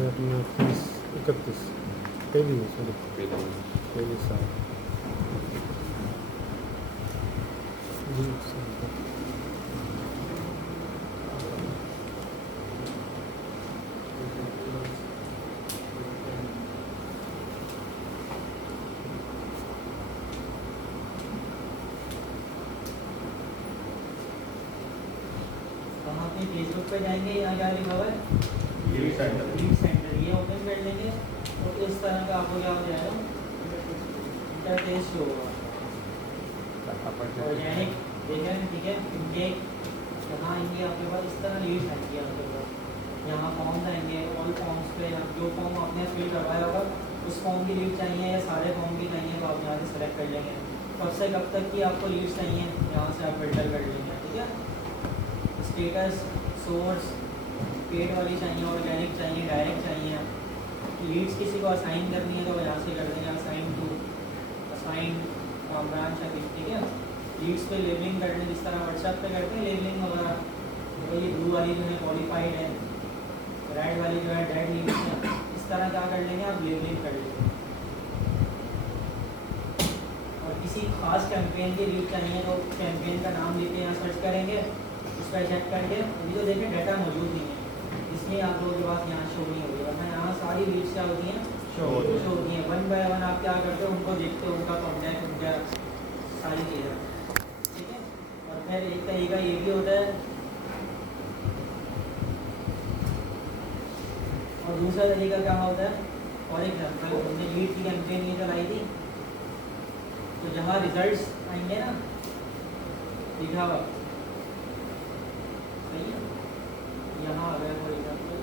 है अपना 30-31 पहली है, सॉरी पहली साल जी फेसबुक पे जाएंगे, यहाँ क्या लिखा हुआ है लीड सेंटर, ये ओपन कर लेंगे तो इस तरह का आपको क्या हो जाएगा इंटरफेस शो होगा। ऑर्गेनिक देखें, ठीक है, इनटेक यहाँ आएंगे आपके पास, इस तरह लीड आएंगे आपके पास, यहाँ फॉर्म्स आएंगे, ऑल फॉर्म्स पे जो फॉर्म आपने फिल करवाया होगा उस फॉर्म की लीड चाहिए या सारे फॉर्म की चाहिए तो आप यहाँ से सेलेक्ट कर लेंगे, कब से कब तक की आपको लीड्स चाहिए यहाँ से आप फिल्टर कर लेंगे, ठीक है। स्टेटस, सोर्स, पेड वाली चाहिए, ऑर्गेनिक चाहिए, डायरेक्ट चाहिए, लीड्स किसी को असाइन करनी है तो वो यहाँ से कर देंगे, असाइन टू, असाइन ब्रांच अभी, ठीक है। लीड्स पे लेबलिंग करने जिस तरह व्हाट्सएप पे करते हैं लेबलिंग वगैरह, तो ये ब्लू वाली जो है क्वालिफाइड है, रेड वाली जो है डेड लीड्स है, इस तरह क्या कर लेंगे आप लेबलिंग कर लेंगे। और किसी खास कैंपेन की लीड चाहिए तो कैंपेन का नाम लेके यहाँ सर्च करेंगे, उस पर चेक करके, अभी तो देखें डाटा मौजूद नहीं है इसलिए आप लोगों के पास यहाँ शो नहीं होगी, वरना यहाँ सारी लीड्स क्या होती हैं शो होती हैं, वन बाय वन आप क्या करते हो उनको देखते हो, उनका कॉन्टैक्ट, उनका सारी चीज़ें, ठीक है। और फिर एक तरीका ये भी होता है और दूसरा तरीका क्या होता है, फॉर एग्जाम्पल हमने लीड की कैंपेन ये चलाई थी तो जहाँ रिजल्ट्स आएंगे ना लिखा हुआ सही है, यहाँ आ गया फॉर एग्जाम्पल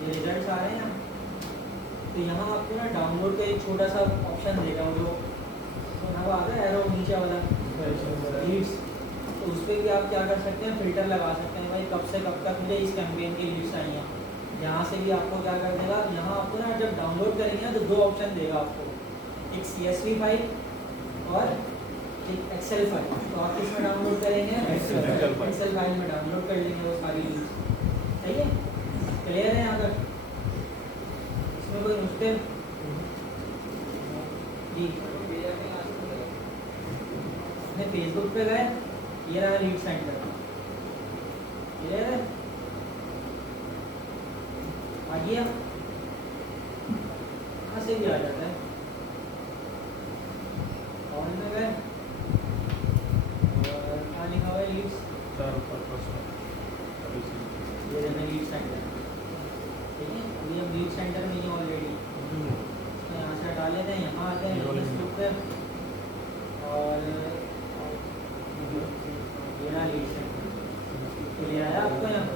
ये रिजल्ट्स आ रहे हैं ना, तो यहाँ आपको ना डाउनलोड का एक छोटा सा ऑप्शन देगा वो जो ना वो आ गया एरो नीचे वाला लीड्स, तो उस पर भी आप क्या कर सकते हैं फिल्टर लगा सकते हैं, भाई कब से कब तक मुझे इस कैंपेन की लीड्स आई हैं, यहाँ से भी आपको क्या कर देगा, यहाँ आपको ना जब डाउनलोड करेंगे ना तो दो ऑप्शन देगा आपको, एक CSV फाइल और एक एक्सेल फाइल, तो आप किसमें डाउनलोड करेंगे एक्सेल फाइल में डाउनलोड कर लेंगे वो सारी लीड्स, सही है, क्लियर है यहाँ तक, इसमें कोई मुश्किल जी। अपने फेसबुक पे गए, ये रहा लीड सेंटर, क्लियर है, आ गया, यहाँ से भी आ जाता है, ऑन में गए और क्या लिखा हुआ है लीड्स, ये रहना लीड सेंटर, ठीक है। अभी हम लीड सेंटर में ही ऑलरेडी, तो यहाँ से हटा लेते हैं, यहाँ आते हैं फेसबुक पे और ये रहा लीड सेंटर, तो ले आया आपको यहाँ,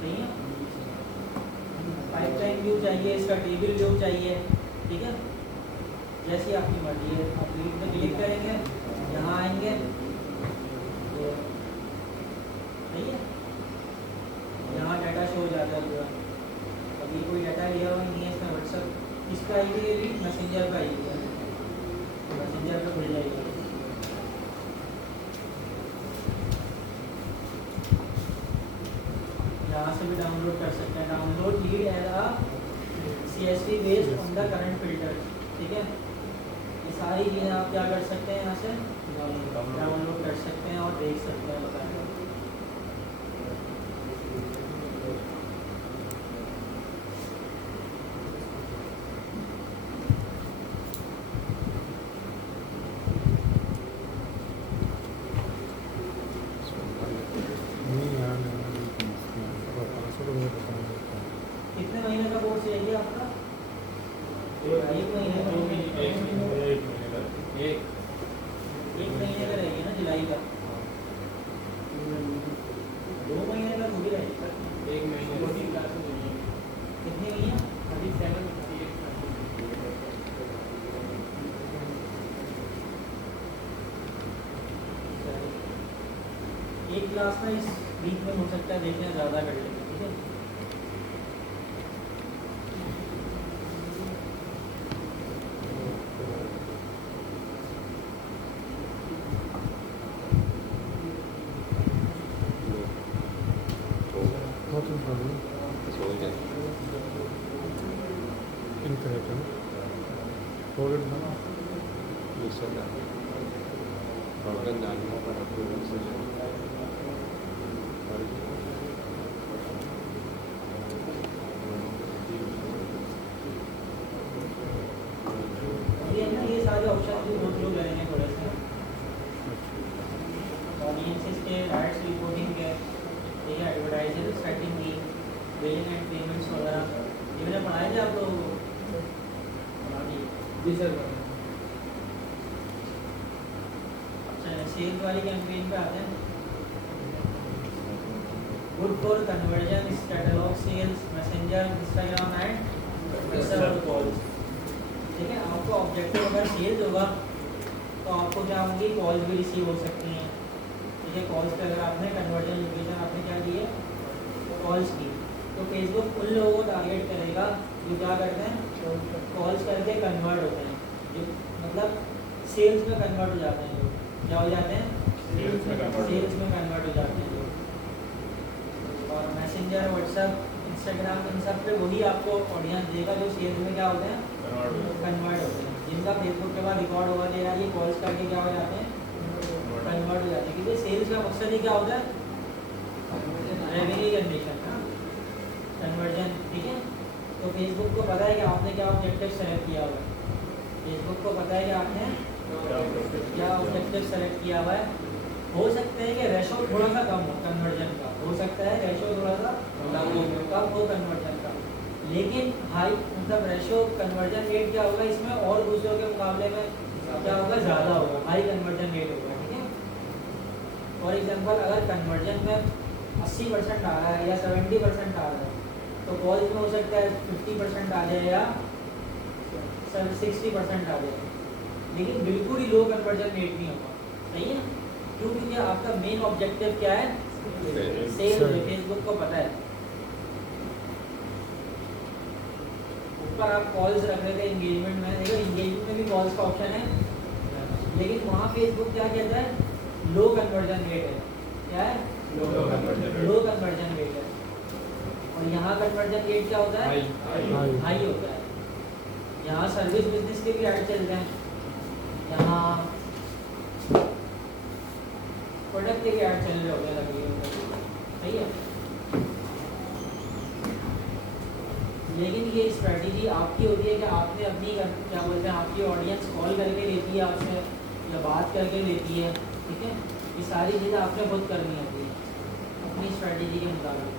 सही है। पाइपलाइन व्यू चाहिए, इसका टेबल व्यू चाहिए, ठीक है, जैसी आपकी मर्जी है, आप लीड पे क्लिक करेंगे, यहाँ आएंगे, सही है, यहाँ डाटा शो हो जाता है पूरा, अभी कोई डाटा लिया हुआ नहीं है इसमें, व्हाट्सएप इसका आई डी लीड मैसेंजर का आई डी है, मैसेंजर पे खुल जाएगा, यहाँ से भी डाउनलोड कर सकते हैं, download lead as a CSV based on the current filter, ठीक है। ये सारी चीज़ें आप क्या कर सकते हैं यहाँ से डाउनलोड कर सकते हैं और देख सकते हैं, बताएं कितने महीने का कोर्स चाहिए आपका, एक महीने का, एक महीने का रहेगी ना जुलाई का, 2 महीने का थोड़ी रहेगा, एक महीने कितनी हुई है 37 एक क्लास में इस वीक में हो सकता है, देखते हैं ज़्यादा कर लेंगे, ठीक है। Not in front. So we can Infinite. Hold it now. use that. Organ डालना पर आपको से ये सारे ऑप्शन भी बहुत लोग रहेंगे थोड़े से ऑडियंसेस के राइट्स रिपोर्टिंग के ठीक है एडवर्टाइजर सेटिंग की बिलिंग एंड पेमेंट्स वगैरह ये मैंने पढ़ाया था आप लोगों को जी सर। अच्छा सेल्स वाली कैंपेन पे आते हैं good for conversion catalogue sales messenger Instagram and WhatsApp calls ठीक है आपको ऑब्जेक्टिव अगर सेल्स होगा तो आपको क्या होंगी कॉल्स भी रिसीव हो सकती हैं ठीक है कॉल्स पे अगर आपने कन्वर्जन लोकेशन आपने क्या की है कॉल्स की तो फेसबुक उन लोगों को टारगेट करेगा जो क्या करते हैं कॉल्स करके कन्वर्ट होते हैं जो मतलब सेल्स में कन्वर्ट हो जाते हैं लोग क्या हो जाते हैं सेल्स में कन्वर्ट हो जाते हैं लोग और मैसेंजर व्हाट्सएप इंस्टाग्राम इन सब पे वही आपको ऑडियंस देगा जो सेल्स में क्या होते हैं कन्वर्ट होते हैं जिनका फेसबुक के बाद रिकॉर्ड होगा कि यार ये कॉल्स करके क्या हो जाते हैं कन्वर्ट हो जाते हैं क्योंकि सेल्स का मकसद ही क्या होता है रेवेन्यू जनरेशन का कन्वर्जन ठीक है तो फेसबुक को पता है कि आपने क्या ऑब्जेक्टिव सेलेक्ट किया हुआ है फेसबुक को पता है कि आपने क्या ऑब्जेक्टिव सेलेक्ट किया हुआ है हो सकता है कि रेशो थोड़ा सा कम हो कन्वर्जन का हो सकता है रेशो थोड़ा सा कम हो कन्वर्जन का लेकिन हाई मतलब रेशो कन्वर्जन रेट क्या होगा इसमें और दूसरों के मुकाबले में क्या होगा ज़्यादा होगा हाई कन्वर्जन रेट होगा ठीक है फॉर एग्जांपल अगर कन्वर्जन में 80% आ रहा है या 70% आ रहा है तो कॉलेज में हो सकता है 50% आ जाए या 60% आ जाए लेकिन बिल्कुल ही लो कन्वर्जन रेट नहीं होगा सही है क्यों क्योंकि आपका मेन ऑब्जेक्टिव क्या है सेल फेसबुक को पता है ऊपर आप कॉल्स रख रहे थे एंगेजमेंट में देखो एंगेजमेंट में भी कॉल्स का ऑप्शन है लेकिन वहाँ फेसबुक क्या कहता है लो कन्वर्जन रेट है क्या है लो कन्वर्जन रेट है और यहाँ कन्वर्जन रेट क्या होता है हाई होता है यहाँ सर्विस बिजनेस के भी ऐड चलते हैं यहाँ प्रोडक्ट के भी ऐड चल रहे होते हैं लगी सही है लेकिन ये स्ट्रेटेजी आपकी होती है कि आपने अपनी क्या बोलते हैं आपकी ऑडियंस कॉल करके लेती है आपसे या बात करके लेती है ठीक है ये सारी चीज़ें आपने खुद करनी होती है अपनी स्ट्रेटेजी के मुताबिक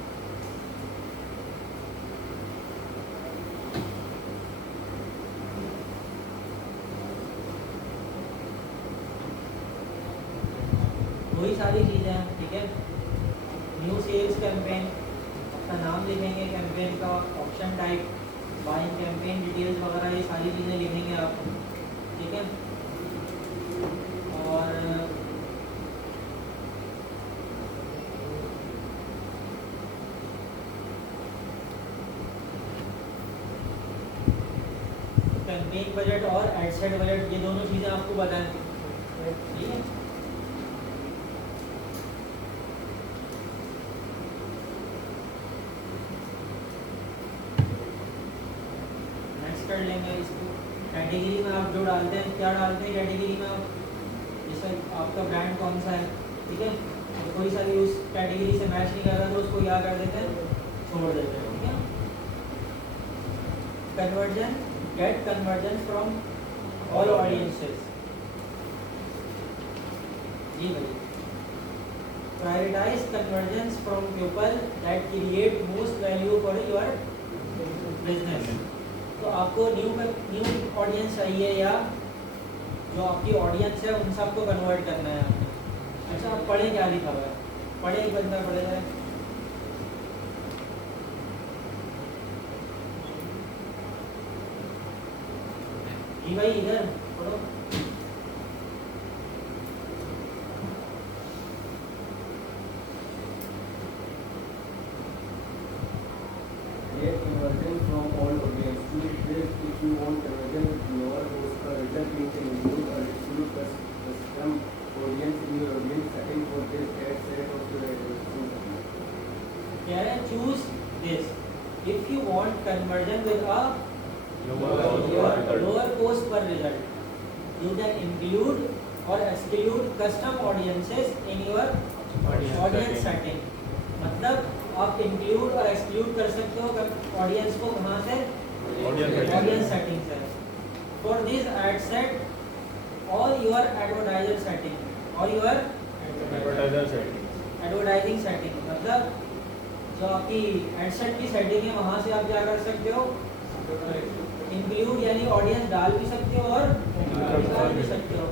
वही सारी चीज़ें हैं ठीक है न्यू सेल्स कैंपेन अपना नाम लिखेंगे कैंपेन का option type buying campaign details वगैरह ये सारी चीज़ें लिखेंगे आप ठीक है और कैंपेन बजट और एडसेट बजट ये दोनों चीज़ें आपको बताएं ठीक है कर लेंगे इसको कैटेगरी में आप जो डालते हैं क्या डालते हैं कैटेगरी में आप जैसे आपका ब्रांड कौन सा है ठीक है तो कोई सा भी उस कैटेगरी से मैच नहीं कर रहा तो उसको क्या कर देते हैं छोड़ देते हैं ठीक है conversion get conversion from all audiences जी भाई prioritise conversions from people that create most value for your business तो आपको न्यू ऑडियंस चाहिए या जो आपकी ऑडियंस है उन सबको कन्वर्ट करना है आपने अच्छा आप पढ़े क्या लिखा हुआ है पढ़े एक बंदा पढ़े जाए जी भाई इधर पढ़ो conversion from all audience to this if you want conversion lower host the result you can include a distribute custom audience in your audience setting for this ad set of your advertising. कह रहे हैं choose this if you want conversion with a lower cost per result you can include or exclude custom audiences in your audience setting. मतलब आप include or exclude कर सकते हो audience को कहाँ से, ऑडियंस सेटिंग से। फॉर दिस एड सेट और योर एडवर्टाइजर सेटिंग और योर एडवर्टाइजिंग सेटिंग, मतलब जो आपकी एड सेट की सेटिंग है वहाँ से आप क्या कर सकते हो, इंक्लूड यानी ऑडियंस डाल भी सकते हो और निकाल भी सकते हो।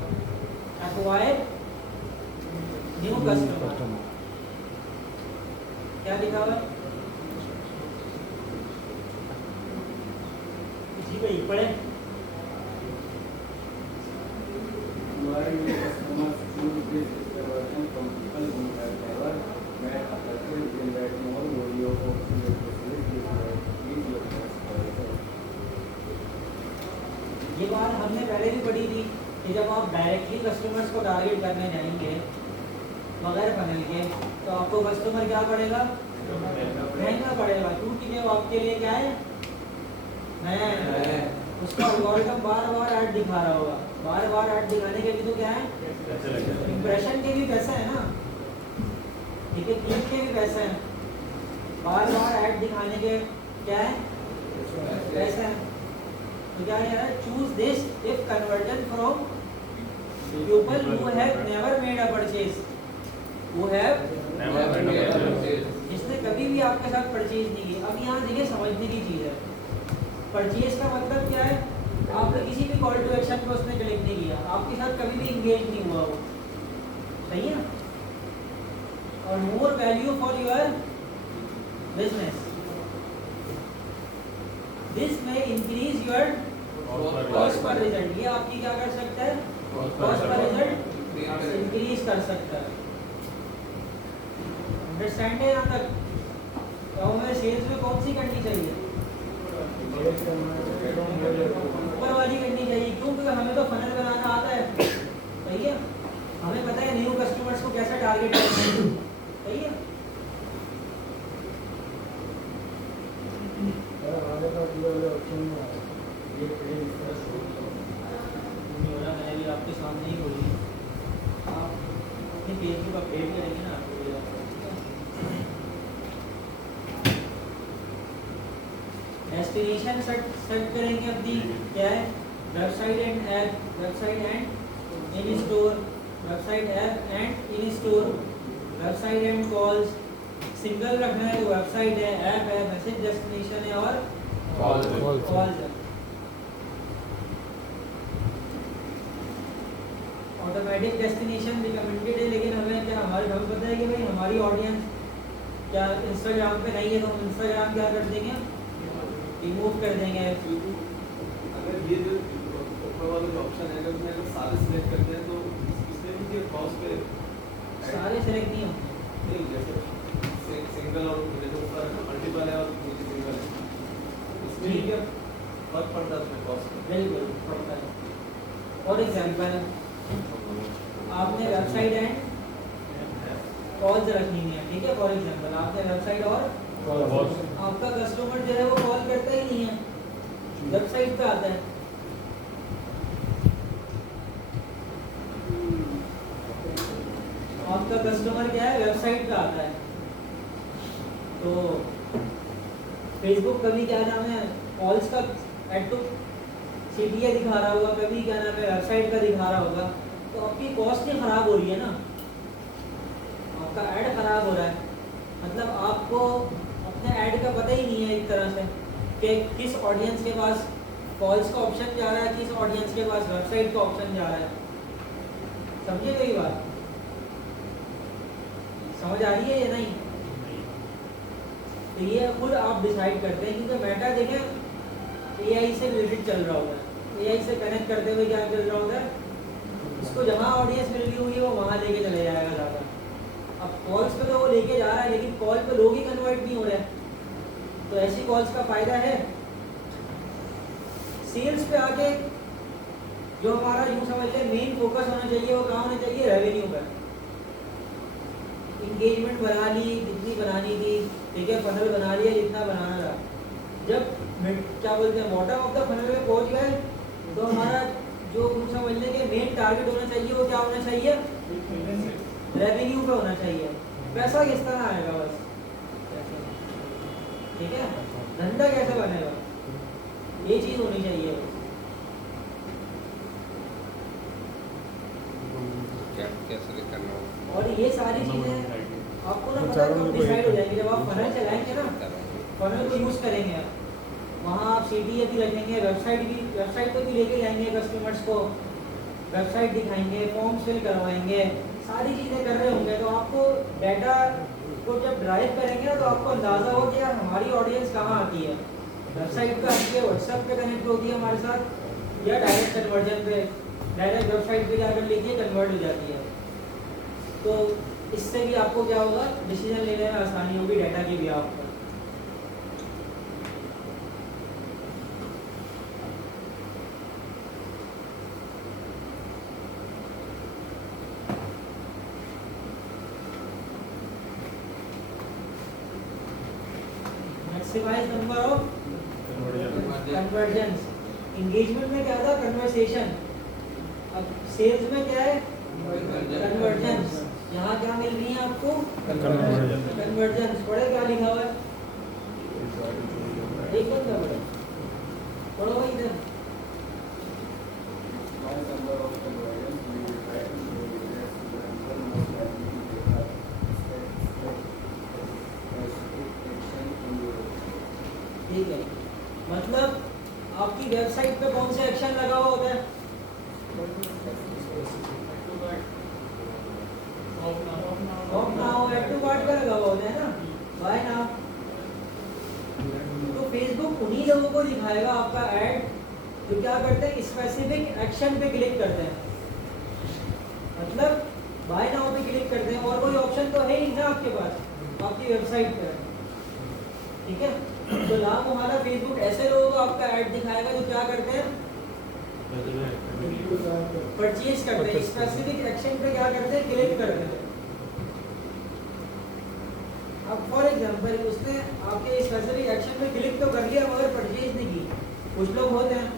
एक्वायर न्यू कस्टमर क्या लिखा हुआ है इसी पे ही पढ़े। Why do customers choose this conversion from people who have never met a person in that more audio of the specific is your best? ये बात हमने पहले भी पढ़ी थी कि जब आप डायरेक्टली कस्टमर्स को टारगेट करने जाएंगे बगैर फनल के तो आपको कस्टमर क्या पड़ेगा, महंगा पड़ेगा, क्योंकि जो आपके लिए क्या है नया है, उसका एल्गोरिथम बार बार ऐड दिखा रहा होगा, बार बार ऐड दिखाने के भी तो क्या है इंप्रेशन के भी पैसे है ना, ठीक है, क्लिक के भी पैसे हैं, बार बार ऐड दिखाने के क्या है पैसे हैं। तो क्या कह रहा है, choose this if conversion from people who have never made a purchase, who have जिसने कभी भी आपके साथ परचेज नहीं की। अब यहाँ देखिए समझने की चीज़ है, परचेज का मतलब क्या है, आपने किसी भी कॉल टू एक्शन पे उसने क्लिक नहीं किया, आपके साथ कभी भी इंगेज नहीं हुआ वो, सही है। और more value for your business, this may increase your cost per result, ये आपकी क्या कर सकता है, कॉस्ट पर रिजल्ट इंक्रीज कर सकता है। अंडरस्टैंड है यहाँ तक। तो हमें सेल्स में कौन सी करनी चाहिए, ऊपर वाली करनी चाहिए, क्योंकि हमें तो फनल बनाना आता है, सही है, हमें पता है न्यू कस्टमर्स को कैसे टारगेट करना है, सही है। मैंने भी आपके सामने ही बोली, आप अपनी पेज को अपडेट करेंगे ना आपको डेस्टिनेशन सेट करेंगे अपनी, क्या है website and app, website and in store, website app and in store, website and calls, single रखना है तो वेबसाइट है, ऐप है, मैसेज डेस्टिनेशन है और कॉल्स है। ऑटोमेटिक डेस्टिनेशन रिकमेंडेड है, लेकिन हमें क्या हमें पता है कि भाई हमारी ऑडियंस क्या इंस्टाग्राम पे नहीं है, तो हम इंस्टाग्राम क्या कर देंगे, रिमूव कर देंगे। अगर ये जो ऊपर वाला जो ऑप्शन है अगर उसमें सारे सिलेक्ट करते हैं तो इसमें भी ये कॉस्ट पे सारे सेलेक्ट नहीं होते, नहीं, जैसे सिंगल और जैसे ऊपर मल्टीपल है और नीचे सिंगल है, इसमें भी क्या फर्क पड़ता है उसमें कॉस्ट में? बिल्कुल पड़ता है। फॉर एग्जांपल आपने वेबसाइट एंड कॉल्स रखनी है, ठीक है, फॉर एग्जांपल आपने वेबसाइट और आपका कस्टमर जो है वो कॉल करता ही नहीं है, वेबसाइट पे आता है। आपका कस्टमर क्या है, वेबसाइट पे आता है, तो फेसबुक कभी क्या नाम है कॉल्स का ऐड टू सीटीए दिखा रहा होगा, कभी क्या नाम है वेबसाइट का दिखा रहा होगा, तो आपकी कॉस्ट ही खराब हो रही है ना, आपका ऐड खराब हो रहा है, मतलब आपको अपने ऐड का पता ही नहीं है एक तरह से कि किस ऑडियंस के पास कॉल्स का ऑप्शन जा रहा है, किस ऑडियंस के पास वेबसाइट का ऑप्शन जा रहा है। समझे गई बात, समझ आ रही है या नहीं? तो ये खुद आप डिसाइड करते हैं, क्योंकि मेटा देखें एआई से रिलेटेड चल रहा होता है, एआई से कनेक्ट करते हुए क्या चल रहा होता है, उसको जहाँ ऑडियंस मिल गई होगी वो वहाँ लेके चले जाएगा ज़्यादा। अब कॉल्स पे तो वो लेके जा रहा है, लेकिन कॉल पे लोग ही कन्वर्ट नहीं हो रहे, तो ऐसी कॉल्स का फायदा है। सेल्स पे आके जो हमारा यूँ समझ लें मेन फोकस होना चाहिए, वो कहाँ होना चाहिए, रेवेन्यू पर। इंगेजमेंट बना ली जितनी बनानी थी, ठीक ठीक है, फनल बना लिया जितना बनाना था। जब क्या बोलते हैं बॉटम ऑफ द फनल में पहुंच गए तो हमारा जो कुछ समझने के मेन टारगेट होना चाहिए वो क्या होना चाहिए, रेवेन्यू पे होना चाहिए, पैसा किस तरह आएगा बस, ठीक है, धंधा कैसे बनेगा, ये चीज होनी चाहिए बस। क्या कैसे करना होगा और ये सारी चीजें आपको ना पता कब डिसाइड हो जाएंगे, जब आप फनल चलाएंगे ना, फनल को यूज करेंगे आप, वहाँ आप सीटी भी रखेंगे, वेबसाइट पे भी लेके जाएंगे कस्टमर्स को, वेबसाइट दिखाएंगे, फॉर्म फिल करवाएंगे, सारी चीज़ें कर रहे होंगे तो आपको डाटा को जब ड्राइव करेंगे ना तो आपको अंदाज़ा हो कि यार हमारी ऑडियंस कहाँ आती है, वेबसाइट पे आती है, व्हाट्सएप पे कनेक्ट होती है हमारे साथ, या डायरेक्ट कन्वर्जन पे डायरेक्ट वेबसाइट पे जाकर लिखिए कन्वर्ट हो जाती है। तो इससे भी आपको क्या होगा, डिसीजन लेने में आसानी होगी डाटा की भी आपको। Maximise number of conversions. Engagement में क्या था, कन्वर्सेशन। अब सेल्स में क्या है, कन्वर्जन्स। यहाँ क्या मिल रही है आपको, कन्वर्जन्स। पढ़े क्या लिखा हुआ है, एक बंदा पढ़े, पढ़ो भाई इधर। ठीक है, मतलब आपकी वेबसाइट पे कौन से एक्शन लगा हुआ होता है, of now, add to cart पे लगा हुआ होता है ना, बाय नाउ। तो फेसबुक उन्हीं लोगों को दिखाएगा आपका ऐड जो क्या करते हैं, स्पेसिफिक एक्शन पे क्लिक करते हैं, मतलब बाय नाउ पे क्लिक करते हैं, और कोई ऑप्शन तो है ही ना आपके पास आपकी वेबसाइट पे, ठीक है। तो लाभ हमारा फेसबुक ऐसे लोगों को आपका ऐड दिखाएगा जो क्या करते हैं, परचेज करते हैं, स्पेसिफिक एक्शन पे क्या करते हैं, क्लिक करते हैं। अब फॉर एग्जांपल उसने आपके स्पेसिफिक एक्शन पे क्लिक तो कर लिया मगर परचेज नहीं की। कुछ लोग होते हैं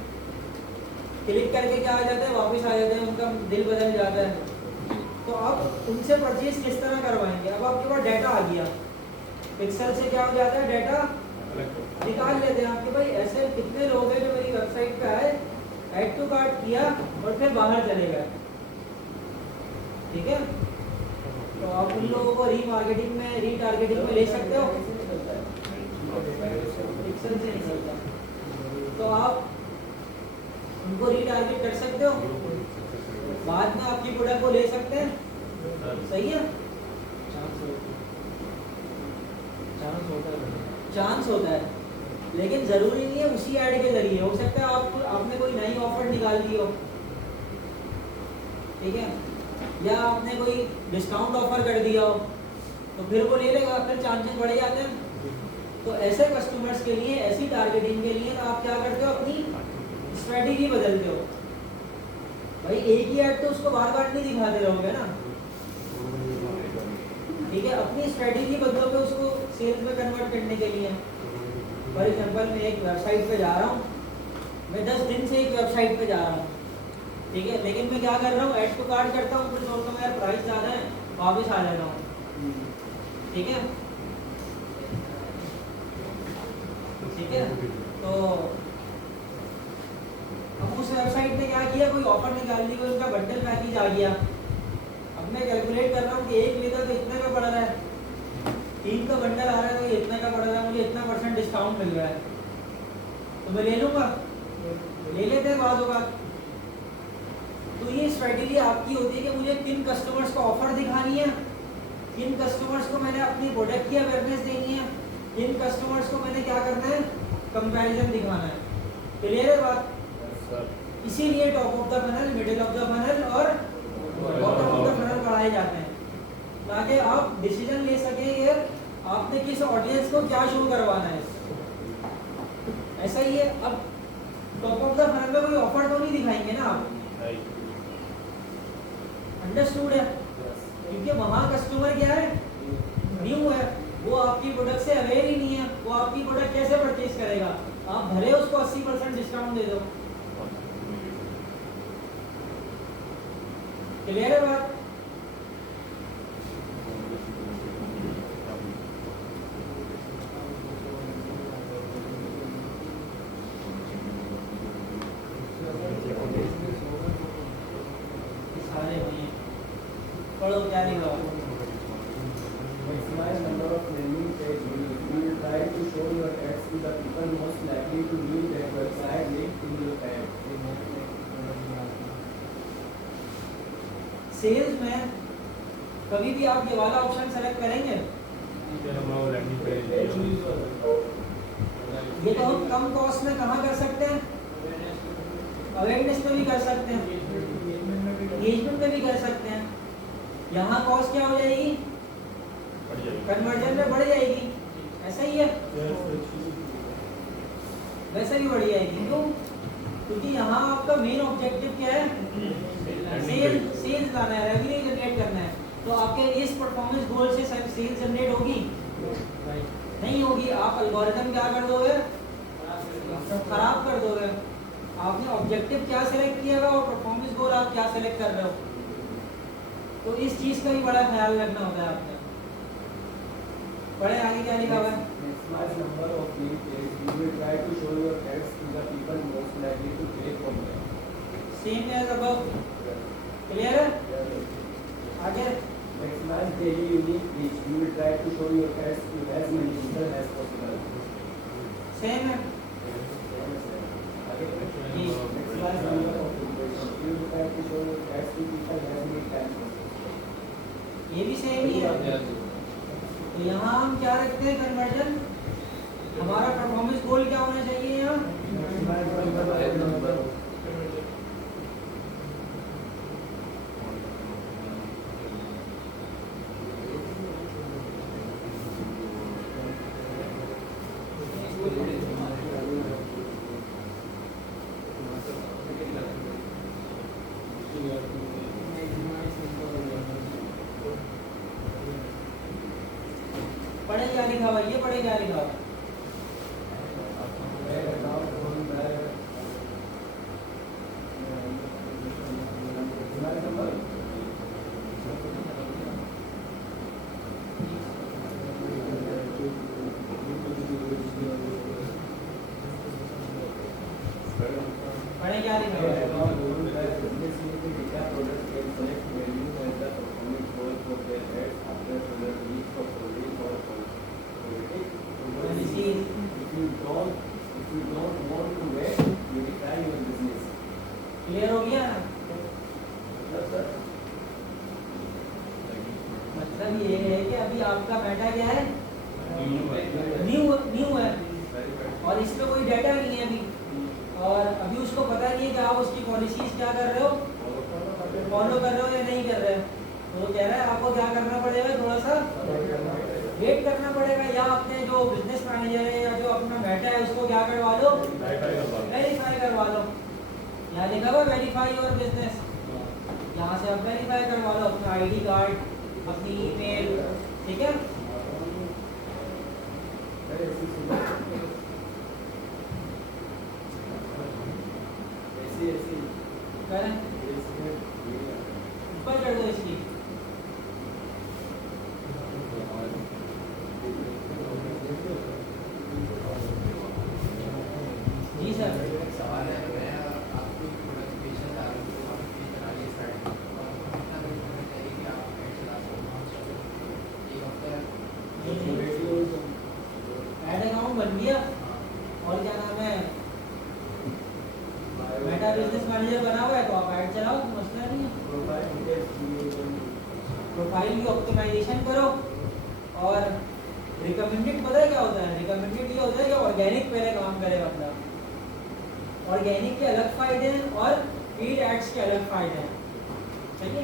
क्लिक करके क्या आ जाते हैं, वापस आ जाते हैं, उनका दिल बदल जाता है। तो आप उनसे परचेज किस तरह करवाएंगे, अब आपके पास डाटा आ गया, पिक्सल से क्या हो जाता है, डाटा निकाल लेते हैं आपके, भाई ऐसे कितने लोग हैं जो मेरी वेबसाइट पे आए, ऐड टू कार्ट किया और फिर बाहर चले गए, ठीक है। तो आप उन लोगों को रीमार्केटिंग में, रीटारगेटिंग में ले सकते हो, पिक्सल से निकलता है, तो आप उनको रीटारगेट कर सकते हो, बाद में आपकी प्रोडक्ट को ले सकते हैं, सही है। चांस होता है, लेकिन जरूरी नहीं है उसी ऐड के जरिए, हो सकता है आपने कोई नई ऑफर निकाल दी हो, ठीक है, या आपने कोई डिस्काउंट ऑफर कर दिया हो, तो फिर वो ले लेगा, फिर चांसेस बढ़ जाते हैं। तो ऐसे कस्टमर्स के लिए, ऐसी टारगेटिंग के लिए आप क्या करते हो, अपनी स्ट्रेटेजी बदलते हो। भाई एक ही ऐड तो उसको बार बार नहीं दिखाते रहोगे ना, ठीक है, अपनी स्ट्रेटेजी बदलोगे उसको सेल्स में कन्वर्ट करने के लिए। फॉर एग्जांपल मैं एक वेबसाइट पे जा रहा हूँ, मैं 10 दिन से एक वेबसाइट पे जा रहा हूँ, ठीक है, लेकिन मैं क्या कर रहा हूँ, ऐड टू कार्ट करता हूँ, फिर सोचता हूँ यार प्राइस ज़्यादा है, वापस आ जाता हूँ, ठीक है, ठीक है। तो अब उस वेबसाइट ने क्या किया, कोई ऑफर निकाल दी, कोई उनका बंडल पैकेज आ गया। अब मैं कैलकुलेट कर रहा हूँ कि एक लेता तो इतने का पड़ रहा है, 3 का बंडल आ रहा है तो इतने का पड़ रहा है, मुझे इतना % डिस्काउंट मिल रहा है, तो मैं ले लूँगा, ले लेते हैं बाद होगा। तो ये स्ट्रेटेजी आपकी होती है कि मुझे किन कस्टमर्स को ऑफर दिखानी है, किन कस्टमर्स को मैंने अपनी प्रोडक्ट की अवेयरनेस देनी है, किन कस्टमर्स को मैंने क्या करना है, कंपैरिजन दिखाना है। क्लियर है बात? इसीलिए top of the funnel, middle of the funnel और बॉटम ऑफ द फनल बढ़ाए जाते हैं, ताकि आप डिसीजन ले सकें कि आपने किस ऑडियंस को क्या शो करवाना है। ऐसा ही है, अब टॉप ऑफ द फनल में कोई ऑफर तो नहीं दिखाएंगे ना आप, अंडरस्टूड है, क्योंकि वहाँ कस्टमर क्या है, न्यू है, वो आपकी प्रोडक्ट से अवेयर ही नहीं है, वो आपकी प्रोडक्ट कैसे परचेज करेगा? आप भले उसको 80% डिस्काउंट दे दो। क्लियर है बात? सारे हुए पढ़ो क्या लिखा हुआ? Maximize number of landing page views. You will try to show your ads to the people most likely to view that website link in your ad. Sales में कभी भी आप ये वाला ऑप्शन सेलेक्ट करेंगे, ये तो हम कम कॉस्ट में कहाँ कर सकते हैं? अवेयरनेस में भी कर सकते हैं, एंगेजमेंट में भी कर सकते हैं। यहाँ कॉस्ट क्या हो जाएगी? कन्वर्जन में बढ़ जाएगी, ऐसा ही है, वैसे भी बढ़ जाएगी। क्यों? क्योंकि यहाँ आपका मेन ऑब्जेक्टिव क्या है? सेल्स लाना है, रेवेन्यू जनरेट करना है। तो आपके इस परफॉर्मेंस गोल से सेल्स जनरेट होगी? नहीं होगी। आप एल्गोरिथम क्या कर दोगे? खराब कर दोगे। आपने ऑब्जेक्टिव क्या सेलेक्ट किया हुआ और परफॉर्मेंस गोल आप क्या सेलेक्ट कर रहे हो? तो इस चीज का भी बड़ा ख्याल रखना होता है आपने। बड़े आगे क्या लिखा हुआ है? Maximize number of link pages. You will try to show your ads to the people most likely to click from them. Same as above. Clear है? आगे Maximize daily unique reach. You will try to show your ads to as many people as possible. Same है। जी। Maximize number of impressions. You will try to show your ads to people as many times possible. ये भी same ही है। तो यहाँ हम क्या रखते हैं? कन्वर्जन। हमारा परफॉर्मेंस गोल क्या होना चाहिए यहाँ? Maximize number of पढ़े क्या लिखा हुआ? ये पढ़े क्या लिखा हुआ? पढ़े क्या लिखा हुआ है? क्लियर हो गया? मतलब ये है कि अभी आपका डाटा क्या है? न्यू है और इस पे कोई डाटा नहीं है अभी, और अभी उसको पता नहीं है कि आप उसकी पॉलिसीज क्या कर रहे हो, फॉलो कर रहे हो या नहीं कर रहे हो। तो वो कह रहा है आपको क्या करना पड़ेगा? थोड़ा सा वेट करना पड़ेगा, या अपने जो बिजनेस मैनेजर है या जो अपना डाटा है उसको क्या करवा लो? वेरीफाई करवा लो। यहाँ लिखा हुआ वेरीफाई योर बिजनेस, यहाँ से आप वेरीफाई करवा लो अपना आईडी कार्ड, अपनी ईमेल, ठीक है? ऊपर चढ़ दो इसकी। जी सर। सवाल है, मैं आपको एक प्रोडक्ट बेचना चाह रहा हूँ तो आप पेज बना लिए स्टार्ट और कितना वेट करना चाहिए कि आप ऐड चला सको? एक हफ्ते ऐड अकाउंट बन गया और क्या नाम है, मेटा बिजनेस मैनेजर बना हुआ है तो आप ऐड चलाओ, मसला नहीं है। प्रोफाइल की ऑप्टिमाइजेशन करो। और रिकमेंडेड पता है क्या होता है? रिकमेंडेड ये होता है कि ऑर्गेनिक पहले काम करे बंदा। ऑर्गेनिक के अलग फायदे हैं और पेड एड्स के अलग फायदे हैं, ठीक है?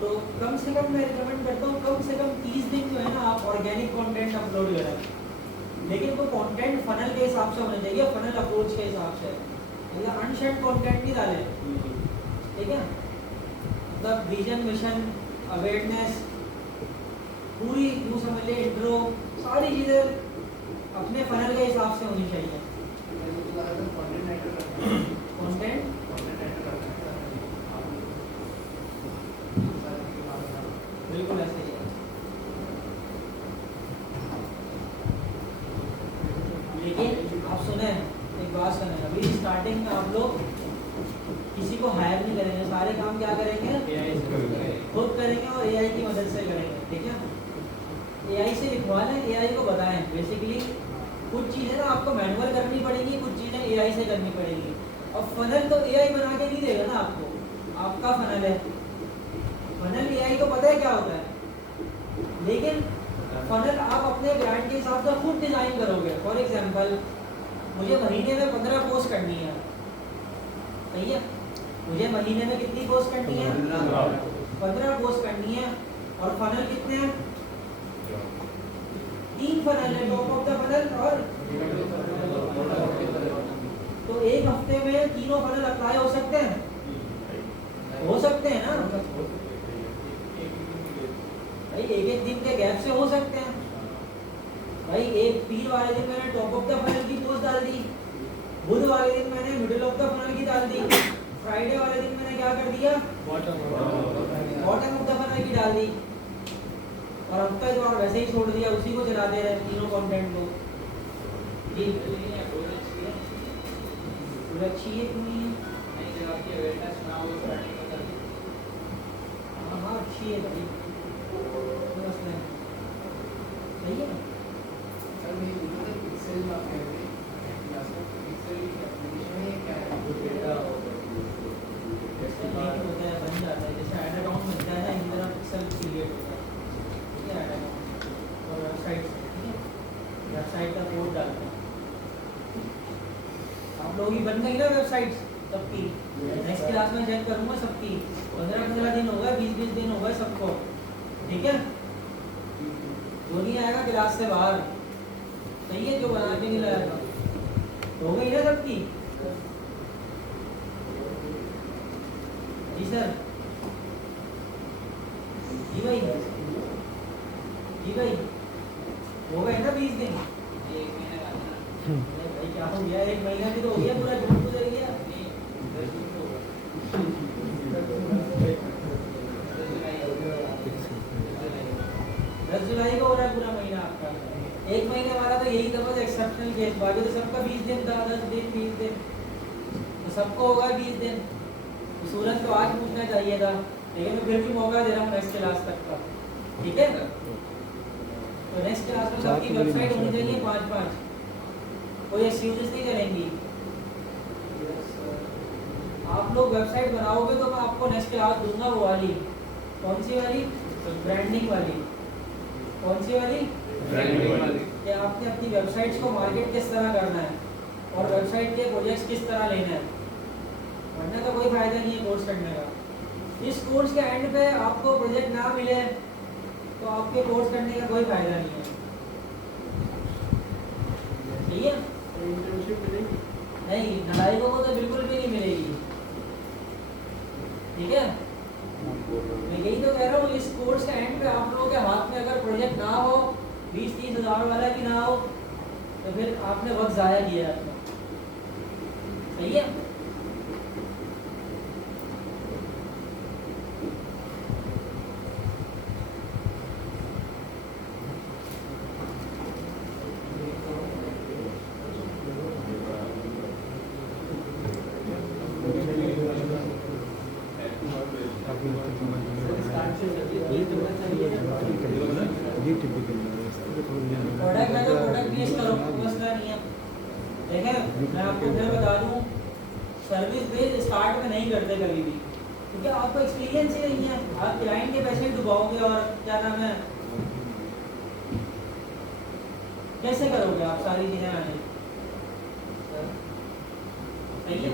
तो कम से कम मैं रिकमेंड करता हूँ कम से कम 30 दिन जो है ना आप ऑर्गेनिक कंटेंट अपलोड करें, लेकिन वो कंटेंट फनल के हिसाब से होना चाहिए, फनल अप्रोच के हिसाब से, मतलब अनशेड कंटेंट नहीं डालें, ठीक है? मतलब विजन, मिशन, अवेयरनेस पूरी यूँ समझ ले, इंट्रो सारी चीज़ें अपने फनल के हिसाब से होनी चाहिए। कंटेंट बिल्कुल ऐसे ही है। लेकिन आप सुने, एक बात सुने, अभी स्टार्टिंग में आप लोग किसी को हायर नहीं करेंगे, सारे काम क्या करेंगे? खुद करेंगे और एआई की मदद से करेंगे। ठीक है, एआई से लिखवा लें, एआई को बताएं। बेसिकली कुछ चीज़ें ना आपको मैनुअल करनी पड़ेगी, कुछ चीज़ें एआई से करनी पड़ेगी। और फनल तो एआई बना के नहीं देगा ना आपको, आपका फनल है। फनल एआई को पता है क्या होता है, लेकिन फनल आप अपने ब्रांड के हिसाब से खुद डिज़ाइन करोगे। फॉर एग्जांपल मुझे महीने में 15 पोस्ट करनी है, सही है? मुझे महीने में कितनी पोस्ट करनी है? 15 पोस्ट करनी है। और फनल कितने हैं? 3 फनल है, टॉप ऑफ द फनल और तो एक हफ्ते में तीनों फनल अप्लाई हो सकते हैं? हो सकते हैं ना भाई, एक एक दिन के गैप से हो सकते हैं भाई। एक पीर वाले दिन मैंने टॉप ऑफ द फनल की पोस्ट डाल दी, बुध वाले दिन मैंने मिडिल ऑफ द फनल की डाल दी, फ्राइडे वाले दिन मैंने क्या कर दिया? बॉटम ऑफ द फनल की डाल दी। और हफ्ता इतवार वैसे ही छोड़ दिया, उसी को चला दे रहे हैं तीनों कंटेंट को। जी अच्छी है क्यों नहीं है? हाँ अच्छी है भाई, सही है। सर मैं पिक्सल में आप कह रहे थे पिक्सल की एप्लीकेशन है क्या है? होता है, बन जाता है, जैसे ऐड अकाउंट बनता है ना, इन तरह पिक्सल क्रिएट होता है। ठीक है, ऐड अकाउंट और वेबसाइट, ठीक है, वेबसाइट का कोड डालते हैं। आप लोगों की बन गई ना वेबसाइट सबकी, नेक्स्ट क्लास में चेक करूँगा सबकी। 15-15 दिन होगा, 20-20 दिन होगा सबको, ठीक है? जो नहीं आएगा क्लास से बाहर, सही है? जो बना के नहीं लाएगा, हो गई ना सबकी? जी सर, जी भाई, हो गए ना 20 दिन? भाई क्या हो गया, 1 महीना भी तो हो गया, पूरा झूठ गुजर गया। 10 जुलाई को हो रहा है पूरा महीना आपका। 1 महीने वाला तो यही था बस एक्सेप्शनल केस, बाकी तो सबका 20 दिन था, 10 दिन 20 दिन, तो सबको होगा 20 दिन। सूरज को आज पूछना चाहिए था, लेकिन मैं फिर भी मौका दे रहा हूँ नेक्स्ट क्लास तक का, ठीक है? तो नेक्स्ट क्लास में सबकी वेबसाइट होनी चाहिए 5-5, कोई एक्सक्यूजेस नहीं करेंगी। आप लोग वेबसाइट बनाओगे तो मैं आपको नेक्स्ट क्लास दूंगा, वो वाली, कौन सी वाली? ब्रांडिंग वाली। कौन सी वाली? ब्रांडिंग वाली। कि आपने अपनी वेबसाइट्स को मार्केट किस तरह करना है और वेबसाइट के प्रोजेक्ट्स किस तरह लेना है, वरना तो कोई फायदा नहीं है कोर्स करने का। इस कोर्स के एंड पे आपको प्रोजेक्ट ना मिले तो आपके कोर्स करने का कोई फायदा नहीं है, ठीक है? इंटर्नशिप मिलेगी? नहीं, नालायकों को तो बिल्कुल भी नहीं मिलेगी, ठीक है? मैं यही तो कह रहा हूँ, इस कोर्स के एंड पे आप लोगों के हाथ में अगर प्रोजेक्ट ना हो, 20-30 हज़ार वाला भी ना हो, तो फिर आपने वक्त ज़ाया किया है अपना, सही है? प्रोडक्ट है तो प्रोडक्ट बेस करो, मसला नहीं है। देखें, मैं आपको फिर बता दूं, सर्विस बेस स्टार्ट में नहीं करते कभी भी, क्योंकि आपको एक्सपीरियंस ही नहीं है। आप क्लाइंट के पैसे डुबाओगे और क्या नाम है, कैसे करोगे आप सारी चीज़ें मैनेज? सही है?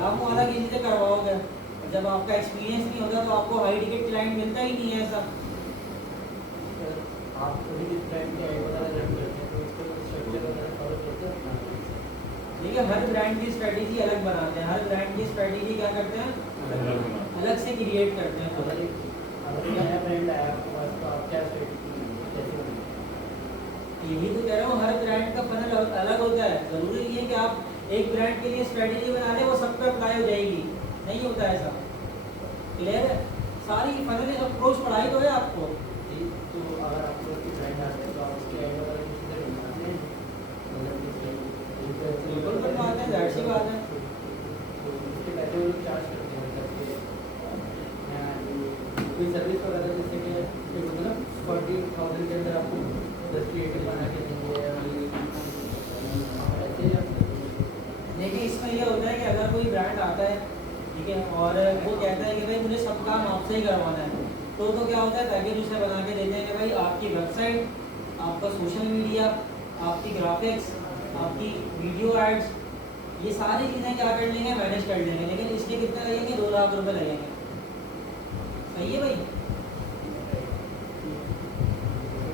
आप वाला किसी से करवाओगे, और जब आपका एक्सपीरियंस नहीं होगा तो आपको हाई टिकट क्लाइंट मिलता ही नहीं है। ऐसा आप थोड़ी ब्रांड के ऐड वगैरह रन करते हैं तो उसको स्ट्रक्चर वगैरह फॉलो करते हैं अपना। देखिए, हर ब्रांड की स्ट्रेटेजी अलग बनाते हैं, हर ब्रांड की स्ट्रेटेजी क्या करते हैं, अलग से क्रिएट करते हैं। अगर नया ब्रांड आया आपके पास तो आप क्या स्ट्रेटेजी कैसे बनाएंगे? यही तो कह रहा हूँ, हर ब्रांड का फनल अलग होता है। ज़रूरी नहीं है कि आप एक ब्रांड के लिए स्ट्रेटेजी बना लें वो सब पे अप्लाई हो जाएगी, नहीं होता ऐसा। क्लियर है? सारी फनल अप्रोच पढ़ाई तो है आपको। तो अगर आपको कोई ब्रांड आते हैं तो आप उसके ऐड वगैरह किसी से बनवाते हैं, मतलब बिल्कुल बनवाते हैं, जाहिर सी बात है। तो उसके पैसे वो लोग चार्ज करते हैं, मतलब कि कोई सर्विस वगैरह जैसे कि मतलब 40,000 के अंदर आपको 10 क्रिएटिव बना के देंगे ऐसे या देखिए इसमें ये होता है कि अगर कोई ब्रांड आता है, ठीक है, और वो कहता है कि भाई मुझे सब काम आपसे ही करवाना है, तो क्या होता है, पैकेज उसे बना के देते हैं कि भाई आपकी वेबसाइट, आपका सोशल मीडिया, आपकी ग्राफिक्स, आपकी वीडियो एड्स, ये सारी चीज़ें क्या कर लेंगे, मैनेज कर लेंगे। लेकिन इसके कितने लगेंगे? 2 लाख रुपए लगेंगे। सही है भाई?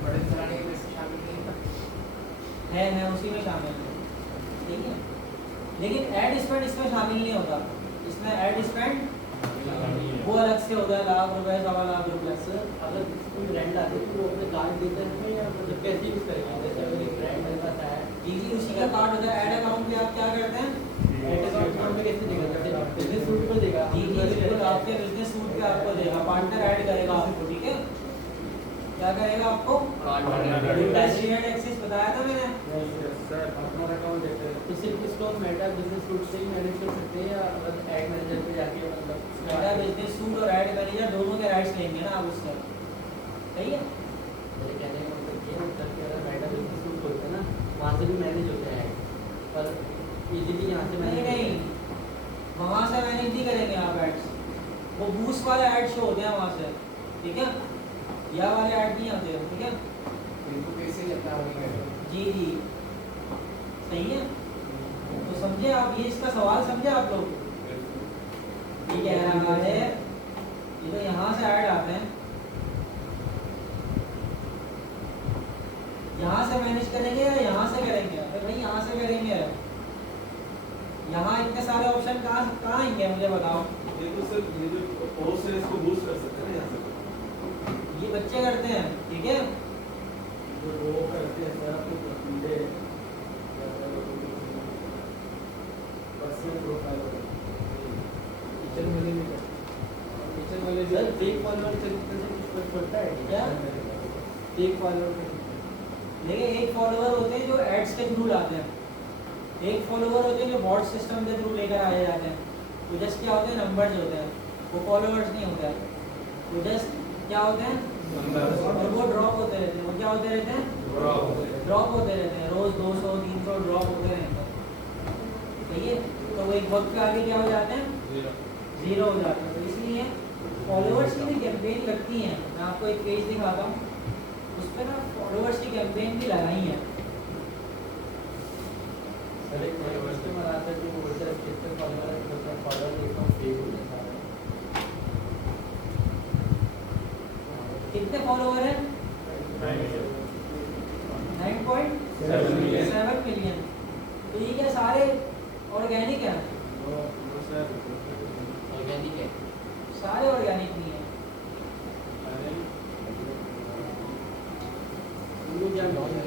बड़े घराने के पैसे शामिल नहीं है। है उसी में शामिल है, ठीक है। लेकिन एड स्पेंड इसमें शामिल नहीं होता। इसमें एड स्पेंड वो अलग से होता है, लाख रुपए, 1.25 लाख रुपए। सर अगर कोई ब्रांड आते तो वो अपने कार्ड देते हैं या मतलब कैसे यूज़ करेंगे? जैसे अगर एक ब्रांड मेरे पास आया है, जी उसी का कार्ड होता है। एड अकाउंट पे आप क्या करते हैं? एड अकाउंट में कैसे देगा? जैसे बिजनेस सूट पर देगा। जी बिल्कुल, आपके बिजनेस सूट पे आपको देगा, पार्टनर ऐड करेगा आपको, ठीक है। क्या करेगा आपको? डायरेक्ट एक्सेस बताया था मैंने। पार्टनर अकाउंट देते हैं तो सिर्फ इसको हम मेटा बिजनेस सूट से ही मैनेज कर सकते हैं या मतलब एड मैनेजर पे जाके मतलब मेरा बिजनेस सूट और ऐड मैनेजर दोनों के राइट्स लेंगे ना आप उससे, सही है। मेरे कहने का मतलब ये मतलब कि अगर मेटा बिजनेस सूट होता है ना, वहाँ से भी मैनेज होता है पर इजीली यहाँ से नहीं मैनेज नहीं, वहाँ से मैनेज नहीं करेंगे आप एड्स, वो बूस्ट वाले ऐड शो होते हैं वहाँ से, ठीक है। यह वाले ऐड नहीं आते, ठीक है। इनको कैसे लेता है? जी जी सही है। तो समझे आप, ये इसका सवाल समझे आप लोग? ये कह रहा है ये तो यहाँ से ऐड आते हैं, यहाँ से मैनेज करेंगे या यहाँ से करेंगे? अरे भाई यहाँ से करेंगे। यहाँ इतने सारे ऑप्शन कहाँ आएंगे मुझे बताओ। ये तो सर ये जो पोस्ट है इसको बूस्ट कर सकते हैं ना यहाँ से। ये बच्चे करते हैं, ठीक है। जो वो करते हैं सर आपको पसंदे पर्सनल प्रोफाइल किचन वाले भी किचन वाले भी सर, फेक फॉलोअर से कुछ पड़ता है क्या? फेक फॉलोअर देखिए एक फॉलोअर होते हैं जो एड्स के थ्रू लाते हैं, एक फॉलोअर होते हैं जो बॉट सिस्टम के थ्रू लेकर आए जाते हैं। वो जस्ट क्या होते हैं, नंबर्स होते हैं, वो फॉलोअर्स नहीं होते हैं। वो जस्ट क्या होते हैं, और वो ड्रॉप होते रहते हैं। वो क्या होते रहते हैं, ड्रॉप होते रहते हैं, रोज 200 300 ड्रॉप होते रहते हैं, सही है। तो वो एक वक्त के आगे क्या हो जाते हैं, जीरो हो जाते हैं। तो इसलिए फॉलोअर्स की भी कैंपेन लगती हैं। मैं आपको एक पेज दिखाता हूँ, उस पर ना फॉलोअर्स की कैंपेन भी लगाई है। सर एक नया कस्टमर आता है जो बोलता है कितने फॉलोअर है, मतलब फॉलोअर देखता हूँ फेक हो जाता है। कितने फॉलोअर हैं? 9.7 मिलियन। तो ये क्या सारे ऑर्गेनिक हैं? ऑर्गेनिक है। सारे ऑर्गेनिक नहीं है। उनको क्या नॉन है?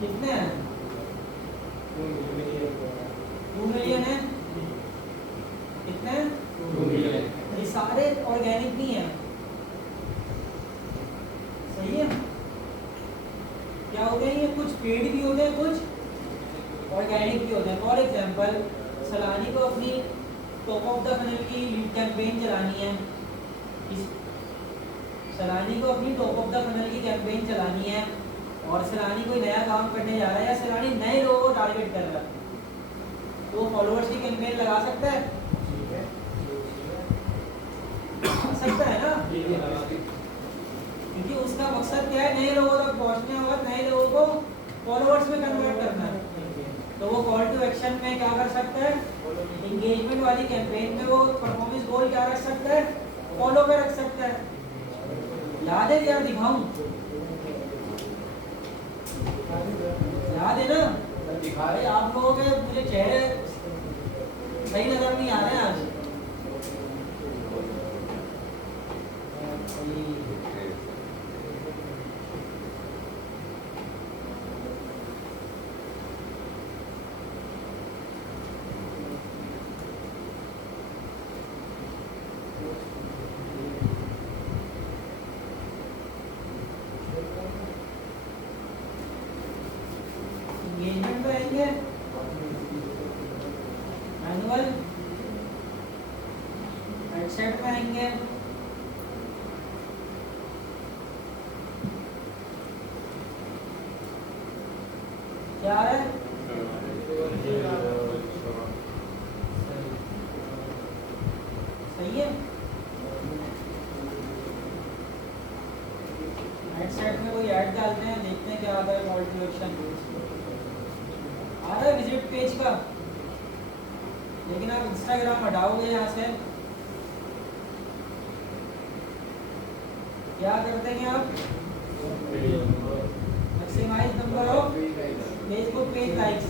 कितने हैं? 2 मिलियन है। कितने हैं? 2 मिलियन। ये सारे ऑर्गेनिक नहीं है, सही है। क्या हो गए, ये कुछ पेड भी होते हैं, कुछ ऑर्गेनिक भी होते हैं। फॉर एग्जांपल सलानी को अपनी टॉप ऑफ द फनल की लीड कैंपेन चलानी है, सलानी को अपनी टॉप ऑफ द फनल की कैंपेन चलानी है, और सलानी कोई नया काम करने जा रहा है या सलानी नए लोगों को टारगेट कर रहा है, तो फॉलोअर्स की कैंपेन लगा सकता है, सकता है ना, क्योंकि उसका मकसद क्या है, नए लोगों तक पहुंचने और नए लोगों को फॉलोअर्स में कन्वर्ट करना है। तो वो कॉल टू एक्शन में क्या कर सकता है, इंगेजमेंट वाली कैंपेन में वो परफॉर्मेंस गोल क्या रख सकता है, फॉलो पे रख सकता है। याद है यार, दिखाऊं याद है ना? दिखा अरे रहे आप लोगों के मुझे चेहरे सही नजर नहीं आ रहे हैं आज। एंगेजमेंट पे आएंगे, मैनुअल हेडसेट में आएंगे, क्या है सही है। हेडसेट में कोई ऐड डालते हैं, देखते हैं क्या आता है। कॉल टू एक्शन आ रहा है विजिट पेज का, लेकिन आप इंस्टाग्राम हटाओगे यहाँ से, क्या कर देंगे आप? Maximise number of Facebook page likes.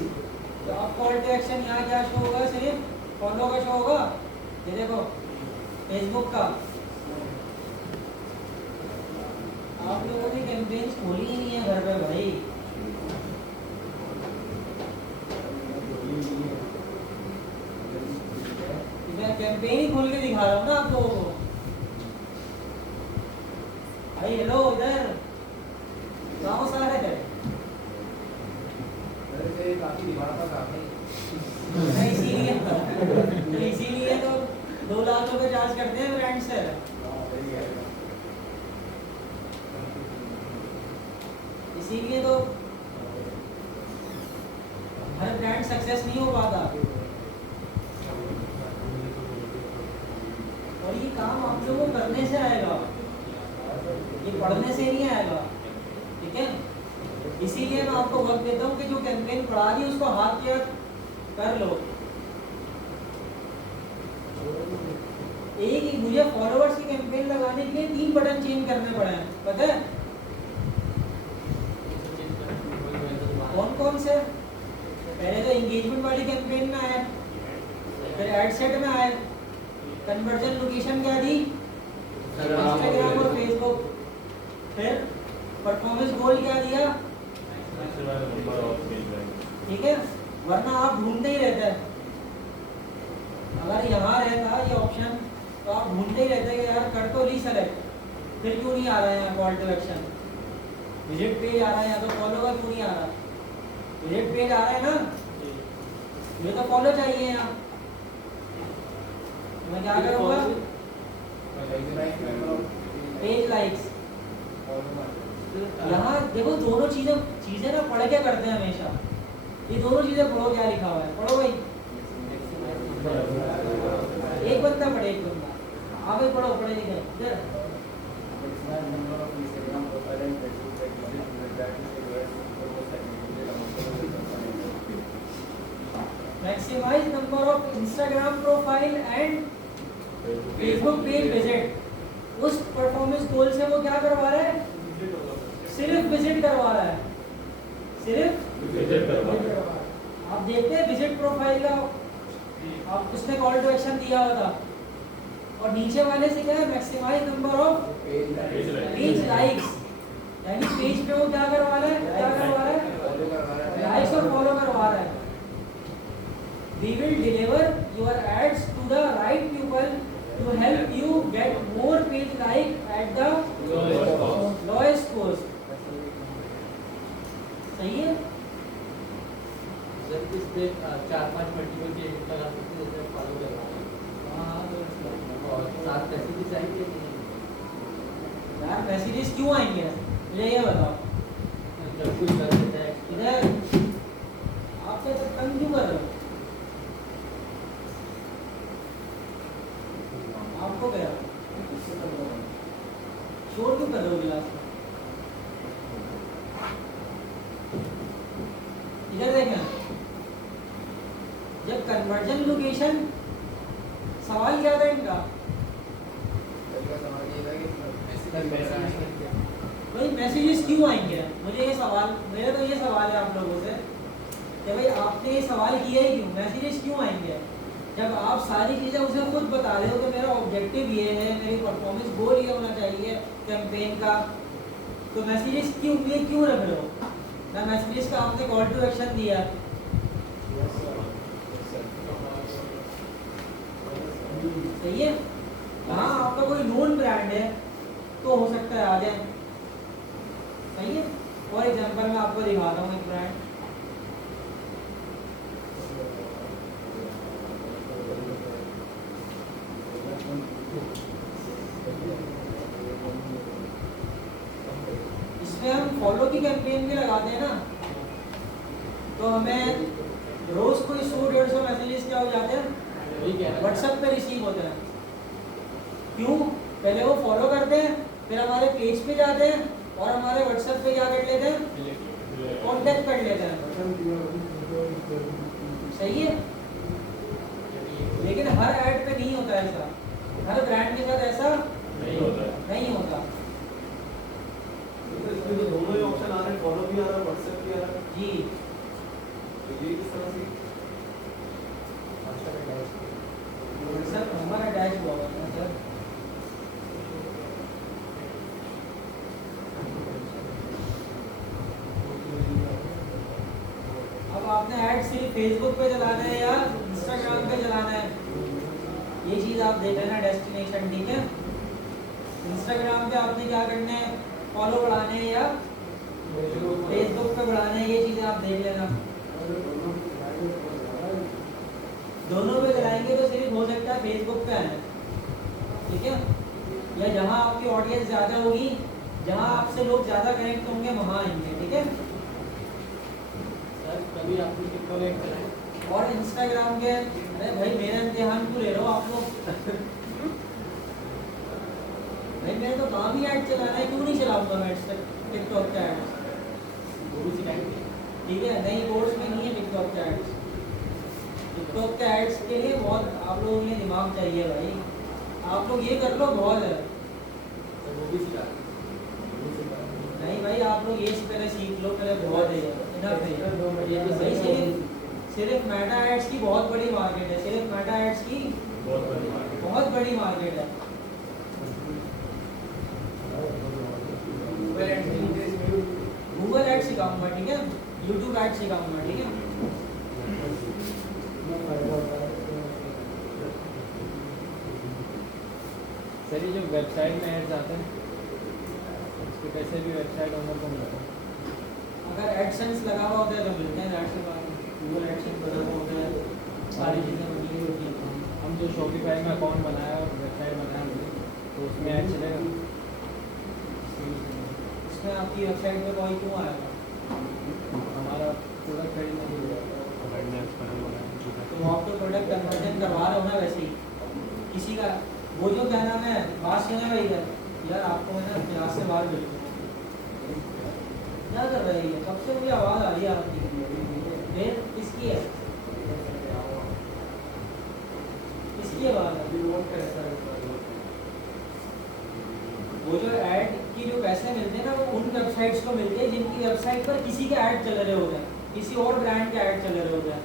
तो आप कॉल टू एक्शन यहाँ क्या शो होगा? सिर्फ फॉलो का शो होगा। ये देखो फेसबुक का। आप लोगों ने कैंपेन्स खोली ही नहीं है घर पे भाई। मैं कैंपेन ही खोल के दिखा रहा हूँ ना आप लोगों को। भाई हेलो, इधर गाँव सारे है। काफी दिमाग का काम है। इसीलिए तो 2 लाख रुपए चार्ज करते हैं ब्रांड से। इसीलिए तो हर ब्रांड सक्सेस नहीं हो पाता। और ये काम आप लोगों को करने से आएगा, ये पढ़ने से नहीं आएगा, ठीक है। इसीलिए मैं आपको वक्त देता हूँ कि जो कैंपेन पढ़ा दी उसको हाथ क्या कर लो। एक ही मुझे फॉलोअर्स की कैंपेन लगाने के लिए 3 बटन चेंज करने पड़े हैं, पता है कौन कौन से? पहले तो एंगेजमेंट वाली कैंपेन में आए, फिर एड सेट में आए, कन्वर्जन लोकेशन क्या दी? इंस्टाग्राम और फेसबुक, फिर परफॉर्मेंस गोल क्या दिया? ठीक है। वरना आप ढूंढते ही रहते हैं। अगर यहाँ रहता ये ऑप्शन तो आप ढूंढते ही रहते कि यार कर तो ली सेलेक्ट, फिर क्यों नहीं आ रहा है यहाँ call to action? Visit page आ रहा है, या तो फॉलो का क्यों नहीं आ रहा? विजिट पेज आ रहा है ना, मुझे तो फॉलो चाहिए यहाँ। मैं क्या करूँगा? Page likes. यहाँ देखो दोनों चीजें ना पढ़ के करते हैं हमेशा। ये दोनों चीजें पढ़ो, क्या लिखा हुआ है पढ़ो भाई। एक बंदा पढ़े, एक बंदा आप ही पढ़ो, पढ़े लिखे इधर। Maximise number of Instagram profile and Facebook page visit. उस परफॉर्मेंस गोल से वो क्या करवा रहा है? सिर्फ विजिट करवा रहा है, सिर्फ विजिट करवा रहा है। आप देखते हैं विजिट प्रोफाइल का, आप उसने कॉल टू एक्शन दिया हुआ था, और नीचे वाले से क्या है? Maximise number of page likes. यानी पेज पे वो क्या करवा रहा है? क्या करवा रहा है? लाइक्स और फॉलो करवा रहा है। We will deliver your ads to the right people to help you get more page like at the lowest cost. सही है? जब इस पे 4-5 मल्टीपल की एडिट लगा सकते हैं, जैसे फॉलो करवा हाँ, और 7 मैसेजेस आएंगे। यार मैसेजेस क्यों आएंगे मुझे ये बताओ। जब कुछ कर देता है इधर आप तो तंग क्यों कर रहे हो? आपको क्या शोर क्यों कर रहे हो गिलास में? इधर देखें, जब कन्वर्जन लोकेशन, सवाल क्या था इनका? भाई मैसेजेस क्यों आएंगे? मुझे ये सवाल, मेरा तो ये सवाल है आप लोगों से कि भाई आपने ये सवाल किया ही क्यों, मैसेजेस क्यों आएंगे जब आप सारी चीज़ें उसे खुद बता रहे हो कि मेरा ऑब्जेक्टिव ये है, मेरी परफॉर्मेंस गोल ये होना चाहिए कैंपेन का, तो मैसेजेस क्यों रख रहे हो ना? मैसेजेस का आपने कॉल टू एक्शन दिया, सही है। हाँ आपका कोई नोन ब्रांड है तो हो सकता है आ जाए, सही है। फॉर एग्जांपल मैं आपको दिखाता हूँ एक ब्रांड, इसमें हम फॉलो की कैंपेन भी लगाते हैं ना, तो हमें रोज कोई 100-150 मैसेजेस क्या हो जाते हैं व्हाट्सएप पे रिसीव होते हैं। क्यों? पहले वो फॉलो करते हैं, फिर हमारे पेज पे जाते हैं और हमारे व्हाट्सएप पे क्या कर लेते हैं, कांटेक्ट कर लेते हैं, सही है। लेकिन हर ऐड पे नहीं होता ऐसा, हर ब्रांड के साथ ऐसा नहीं होता। तो इसमें तो दोनों ही ऑप्शन आ रहे हैं, फॉलो भी आ रहा है, व्हाट्सएप भी आ रहा है, जी तो ये किस तरह से व्हाट्सएप हमारा अटैच हुआ हुआ है सर। अब आपने ऐड सिर्फ फेसबुक पे चलाना है या इंस्टाग्राम पे चलाना है, ये चीज़ आप देख लेना डेस्टिनेशन, ठीक है। इंस्टाग्राम पे आपने क्या करना है, फॉलो बढ़ाने हैं या फेसबुक पे बढ़ाने हैं, ये चीज़ें आप देख लेना। दोनों पे चलाएंगे तो सिर्फ हो सकता है फेसबुक पे आना, ठीक है, या जहाँ आपकी ऑडियंस ज़्यादा होगी, जहाँ आपसे लोग ज़्यादा कनेक्ट होंगे वहाँ आएंगे, ठीक है। सर कभी आपने टिकटॉक ऐड चलाया? और इंस्टाग्राम के, अरे भाई मेरा इम्तिहान क्यों ले रहे हो आप लोग? भाई मैंने तो काम ही ऐड चलाना है, क्यों नहीं चलाऊंगा मैं टिकटॉक का ऐड, वो भी सिखाएंगे। ठीक है। नहीं कोर्स में नहीं है टिकटॉक का एड्स, टिकटॉक के एड्स के लिए बहुत आप लोगों के लिए दिमाग चाहिए भाई, आप लोग ये कर लो बहुत है। तो वो भी सिखा नहीं भाई आप लोग ये पहले सीख लो, पहले बहुत है इनफ है। ये तो सही, सिर्फ मेटा एड्स की बहुत बड़ी मार्केट है, सिर्फ मेटा एड्स की बहुत बड़ी मार्केट है। गूगल एड सिखाऊंगा, ठीक है, यूट्यूब एड सिखाऊंगा, ठीक है। सर ये जो वेबसाइट में एड्स आते हैं उसके पैसे भी वेबसाइट ओनर को मिलते हैं? अगर एडसेंस लगा हुआ होता है तो मिलते हैं, दैट से बात गूगल एडसेंस बना हुआ होता है, सारी चीज़ें बनी हुई होती हैं। हम जो शॉपिफाई में अकाउंट बनाया और वेबसाइट बनाया हमने, तो उसमें ऐड चलेगा? इसमें आपकी वेबसाइट पे कोई क्यों आएगा? हमारा प्रोडक्ट खरीदने के लिए तो आप तो प्रोडक्ट कन्वर्जन करवा रहे हो ना वैसे ही, किसी का वो जो क्या नाम है बात सुने भाई यार आपको मैं ना क्लास से बाहर भेज दूँ, क्या कर रहे हैं? कब से मुझे आवाज़ आ रही है आपकी, फिर किसकी है, किसकी आवाज़ है? वो जो ऐड की जो पैसे मिलते हैं ना वो उन वेबसाइट्स को मिलते हैं जिनकी वेबसाइट पर किसी के ऐड चल रहे होते हैं, किसी और ब्रांड के ऐड चल रहे होते हैं।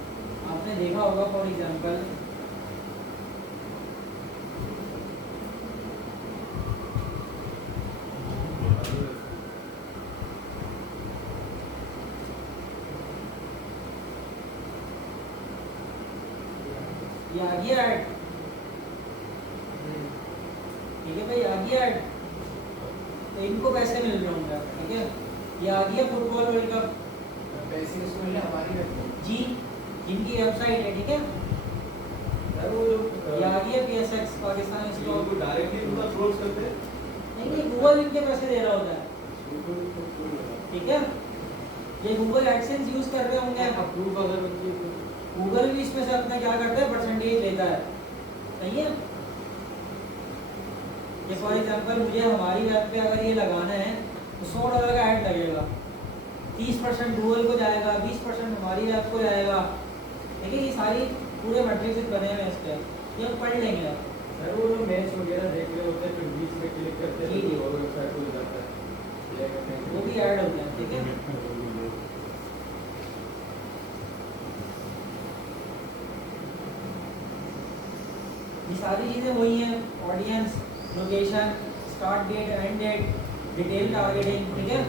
आपने देखा होगा फॉर एग्जांपल ये आ गया ऐड, ठीक है भाई, आ गया ऐड, तो इनको पैसे मिल रहे होंगे, ठीक है। ये आ गया फुटबॉल वर्ल्ड कप, पैसे उसको मिले हमारी वेबसाइट जी जिनकी वेबसाइट है, ठीक है। सर वो जो ये आ गया PSX पाकिस्तान जो स्टॉक, उनको डायरेक्टली उनका अप्रोच करते हैं, नहीं गूगल इनके पैसे दे रहा होता है, ठीक है। ये गूगल एडसेंस यूज कर रहे होंगे, अप्रूव अगर उनकी गूगल भी इसमें से अपना क्या करता है परसेंटेज लेता है, सही है। ये फॉर एग्जांपल मुझे हमारी वेब पे अगर ये लगाना है तो $100 का ऐड लगेगा, 30% गूगल को जाएगा, 20% हमारी वेब को जाएगा, ठीक है। ये सारी पूरे मैट्रिक्स बने हुए हैं इस पर, ये हम पढ़ लेंगे। सर वो जो मैच वगैरह देख रहे होते हैं फिर बीच में क्लिक करते जी, जी। हैं और वेबसाइट खुल जाता है। वो भी ऐड होते हैं, ठीक है। ये सारी चीज़ें वही हैं, audience, location, start date, end date, detail targeting, ठीक है।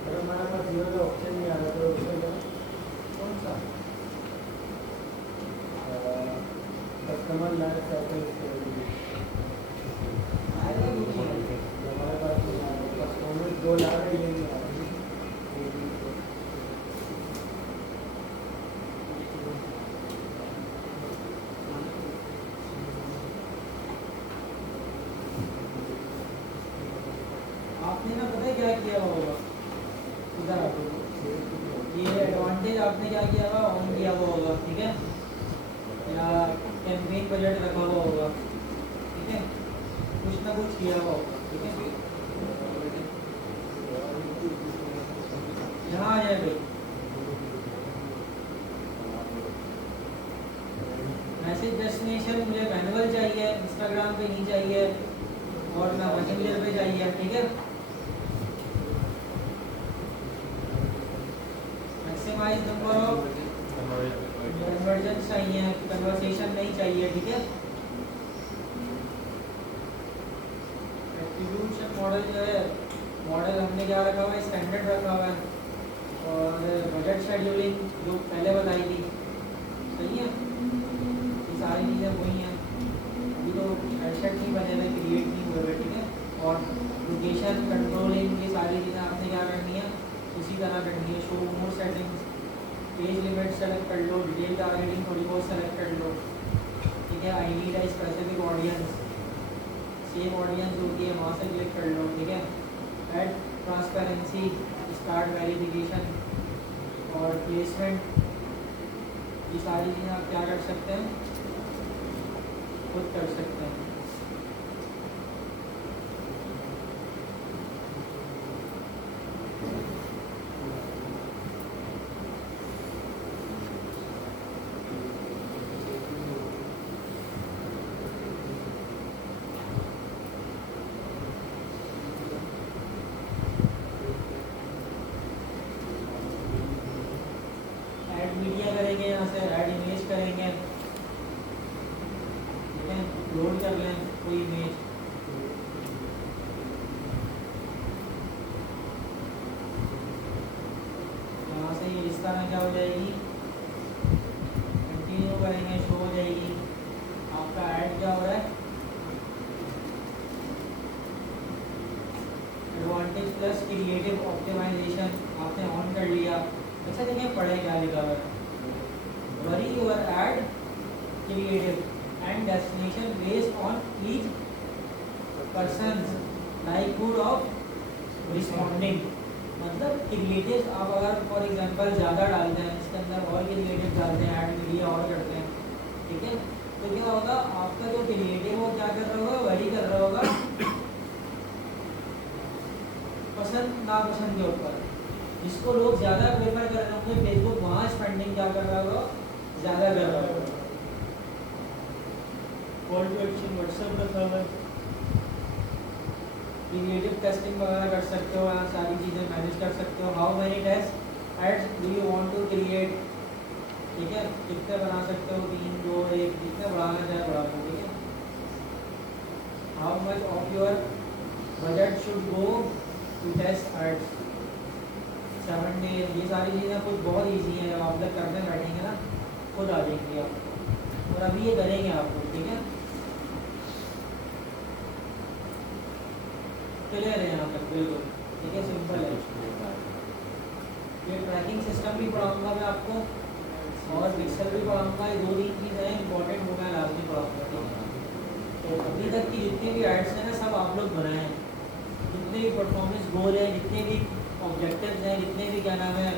अगर हमारे पास जीरो का ऑप्शन नहीं आ रहा तो उसमें क्या, कौन सा कस्टमर लाइफ साइकिल आएगा नहीं, हमारे पास नहीं आ रहा, कस्टमर दो ला रहे ये नहीं आ रहा। आपने ना पता है क्या किया होगा, इधर आपको ये एडवांटेज आपने क्या किया होगा, ऑन किया हुआ होगा, ठीक है, या कैंपेन बजट रखा हुआ होगा, ठीक है, कुछ ना कुछ किया हुआ होगा, ठीक है। यहाँ आ जाए भाई, मैसेज डेस्टिनेशन मुझे मैनुअल चाहिए, इंस्टाग्राम पे नहीं चाहिए, और ना मैसेंजर पे चाहिए, ठीक है। मैक्सिमाइज नंबर ऑफ कन्वर्जन चाहिए, कन्वर्सेशन नहीं चाहिए, ठीक है। एट्रीब्यूशन मॉडल जो है, मॉडल हमने क्या रखा हुआ है, स्टैंडर्ड रखा हुआ है, और बजट शेड्यूलिंग जो पहले बताई थी, सही है। ये सारी चीज़ें वही हैं, अभी तो हेडसेट नहीं बने हुए, क्रिएट नहीं हुए, ठीक है। और लोकेशन कंट्रोलिंग, ये सारी चीज़ें आपने क्या करनी है, उसी तरह करनी है। शो मोर सेटिंग्स, पेज लिमिट सेलेक्ट कर लो, डिटेल टारगेटिंग थोड़ी बहुत सेलेक्ट कर लो, ठीक है। आई नीड है स्पेसिफिक ऑडियंस, सेम ऑडियंस होती है वहाँ से क्लिक कर लो, ठीक है। ऐड ट्रांसपेरेंसी, स्टार्ट वेरिफिकेशन और प्लेसमेंट, ये सारी चीज़ें आप क्या कर सकते हैं, खुद कर सकते हैं। ऐड मीडिया करेंगे, यहाँ से ऐड इमेज करेंगे, ठीक है। लोड कर लें कोई इमेज, यहाँ से ये इस तरह क्या हो जाएगी, कंटिन्यू करेंगे, शो हो जाएगी। आपका ऐड क्या हो रहा है, एडवांटेज प्लस क्रिएटिव ऑप्टिमाइजेशन आपने ऑन कर लिया। अच्छा देखिए पढ़े क्या लिखा हुआ है, vary your ad creative and destination based on each person likelihood of responding. मतलब क्रिएटिव आप अगर फॉर एग्जांपल ज़्यादा डालते हैं, इसके अंदर और क्रिएटिव डालते हैं, ऐड मीडिया और करते हैं, ठीक है, तो क्या होगा, आपका जो क्रिएटिव वो क्या कर रहा होगा, वरी कर रहा होगा पसंद नापसंद के ऊपर। जिसको लोग ज़्यादा प्रेफर कर रहे होंगे फेसबुक, वहाँ स्पेंडिंग क्या कर रहा होगा, ज़्यादा कर रहा होगा। कॉल टू एक्शन व्हाट्सएप रखा हुआ है, क्रिएटिव टेस्टिंग वगैरह कर सकते हो, यहाँ सारी चीज़ें मैनेज कर सकते हो। How many test ads do you want to create, ठीक है, कितने बना सकते हो, 3, 2, 1, कितने बढ़ाना चाहे बढ़ा दो, ठीक है। How much of your budget should go to test ads, 7 days, ये सारी चीज़ें कुछ बहुत ईजी है, जब आप लोग करने बैठेंगे ना खुद आ जाएंगी आपको, और अभी ये करेंगे आपको, ठीक है। क्लियर है यहाँ तक, बिल्कुल ठीक है, सिंपल है। ये ट्रैकिंग सिस्टम भी पढ़ाऊँगा मैं आपको, और पिक्सल भी पढ़ाऊँगा। ये 2-3 चीज़ें हैं इंपॉर्टेंट, वो मैं लास्ट में पढ़ाऊँगा, ठीक है। तो तो अभी तक की जितने भी एड्स हैं ना सब आप लोग बनाए हैं, जितने भी परफॉर्मेंस गोल हैं, जितने भी ऑब्जेक्टिव्स हैं, जितने भी क्या नाम है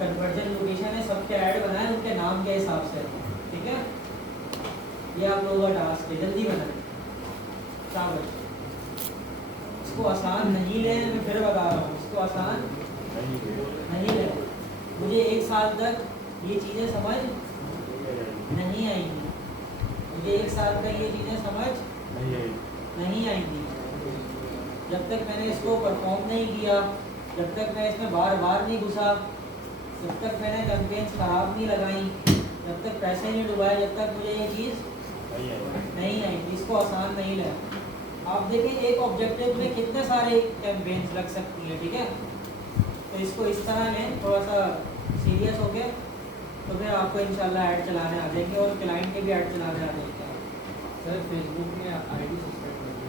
कन्वर्जन लोकेशन है, सबके ऐड बनाए उनके नाम के हिसाब से, ठीक है। ये आप लोगों का टास्क है, जल्दी बनाए, शाबाश। इसको आसान नहीं ले, मैं फिर बता रहा हूँ, इसको आसान नहीं ले। मुझे 1 साल तक ये चीज़ें समझ नहीं आएंगी, मुझे 1 साल तक ये चीज़ें समझ नहीं आएंगी जब तक मैंने इसको परफॉर्म नहीं किया, जब तक मैं इसमें बार बार नहीं घुसा, जब तक मैंने कैंपेन्स खराब नहीं लगाई, जब तक पैसे नहीं डुबाए, जब तक मुझे ये चीज़ नहीं आएगी। इसको आसान नहीं ले। आप देखें एक ऑब्जेक्टिव में कितने सारे कैंपेन्स लग सकती हैं, ठीक है। तो इसको इस तरह में थोड़ा सा सीरियस हो गया तो फिर आपको इंशाल्लाह ऐड चलाने आ जाएंगे और क्लाइंट के भी ऐड चलाने आ जाएंगे। सर फेसबुक में आईडी सब्सक्राइब कर